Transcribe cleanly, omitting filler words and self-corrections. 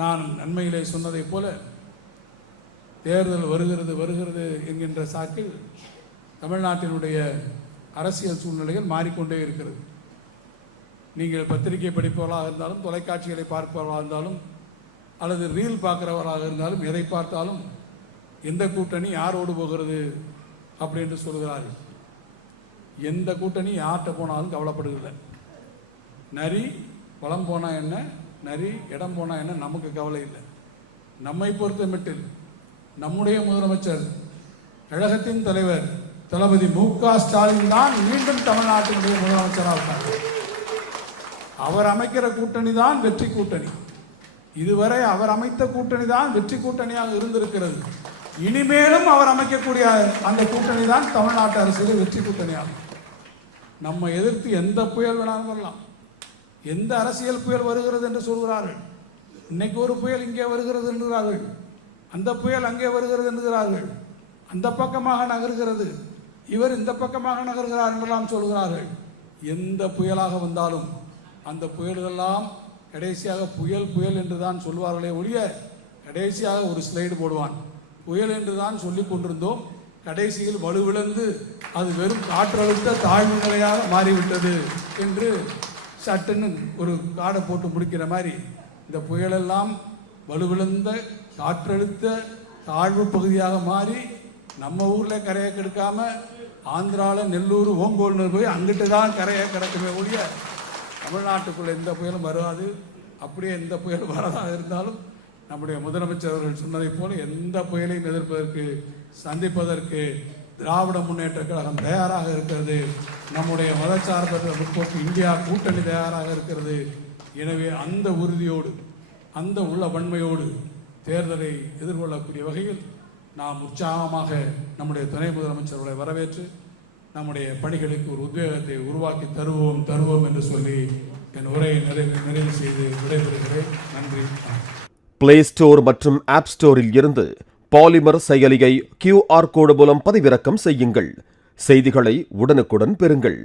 நான் நன்மையிலே சொன்னதைப் போல தேர்தல் வருகிறது என்கின்ற சாக்கில் தமிழ்நாட்டினுடைய அரசியல் சூழ்நிலைகள் மாறிக்கொண்டே இருக்கிறது. நீங்கள் பத்திரிகை படிப்பவர்களாக இருந்தாலும், தொலைக்காட்சிகளை பார்ப்பவர்களாக இருந்தாலும், அல்லது ரீல் பார்க்குறவராக இருந்தாலும், எதை பார்த்தாலும் எந்த கூட்டணி யாரோடு போகிறது அப்படின்னு சொல்கிறார்கள். எந்த கூட்டணி யார்கிட்ட போனாலும் கவலைப்படுகிறது. நரி வளம் போனால் என்ன, நரி இடம் போனால் என்ன, நமக்கு கவலை இல்லை. நம்மை பொறுத்த மட்டில் நம்முடைய முதலமைச்சர், கழகத்தின் தலைவர் தளபதி மு.க. ஸ்டாலின் தான் மீண்டும் தமிழ்நாட்டினுடைய முதலமைச்சராக இருக்கார். அவர் அமைக்கிற கூட்டணி தான் வெற்றி கூட்டணி. இதுவரை அவர் அமைத்த கூட்டணி தான் வெற்றி கூட்டணியாக இருந்திருக்கிறது. இனிமேலும் அவர் அமைக்கக்கூடிய அந்த கூட்டணி தான் தமிழ்நாட்டு அரசியல் வெற்றி கூட்டணியாகும். நம்ம எதிர்த்து எந்த புயல் வேணாலும் வரலாம். எந்த அரசியல் புயல் வருகிறது என்று சொல்கிறார்கள். இன்னைக்கு ஒரு புயல் இங்கே வருகிறது என்கிறார்கள், அந்த புயல் அங்கே வருகிறது என்கிறார்கள், அந்த பக்கமாக நகர்கிறது, இவர் இந்த பக்கமாக நகர்கிறார் என்றெல்லாம் சொல்கிறார்கள். எந்த புயலாக வந்தாலும் அந்த புயல்களெல்லாம் கடைசியாக புயல் என்று தான் சொல்வார்களே ஒழிய, கடைசியாக ஒரு ஸ்லைடு போடுவான், புயல் என்று தான் சொல்லி கொண்டிருந்தோம், கடைசியில் வலுவிழந்து அது வெறும் காற்றழுத்த தாழ்வு நிலையாக மாறிவிட்டது என்று சட்டுன்னு ஒரு காடை போட்டு முடிக்கிற மாதிரி இந்த புயலெல்லாம் வலுவிழந்த காற்றழுத்த தாழ்வு பகுதியாக மாறி நம்ம ஊரில் கரையை கெடுக்காம ஆந்திராவில் நெல்லூர் ஓங்கோல்னு போய் அங்கிட்டு தான் கரையை கிடக்குமே ஒழிய தமிழ்நாட்டுக்குள்ளே எந்த புயலும் வராது. அப்படியே எந்த புயல் வரதாக இருந்தாலும் நம்முடைய முதலமைச்சர் அவர்கள் சொன்னதைப் போல எந்த புயலையும் எதிர்ப்பதற்கு, சந்திப்பதற்கு திராவிட முன்னேற்ற கழகம் தயாராக இருக்கிறது. நம்முடைய மதச்சார்பற்ற முற்போக்கு இந்தியா கூட்டணி தயாராக இருக்கிறது. எனவே அந்த உறுதியோடு, அந்த உள்ள வன்மையோடு தேர்தலை எதிர்கொள்ளக்கூடிய வகையில் நாம் உற்சாகமாக நம்முடைய துணை முதலமைச்சர்களை வரவேற்று நம்முடைய பணிகளுக்கு ஒரு உத்வேகத்தை உருவாக்கி தருவோம் என்று சொல்லி என் உரையை நிறைவு செய்து விடைபெறுகிறேன். நன்றி. பிளே ஸ்டோர் மற்றும் ஆப் ஸ்டோரில் இருந்து பாலிமர் செயலியை QR கோடு மூலம் பதிவிறக்கம் செய்யுங்கள். செய்திகளை உடனுக்குடன் பெறுங்கள்.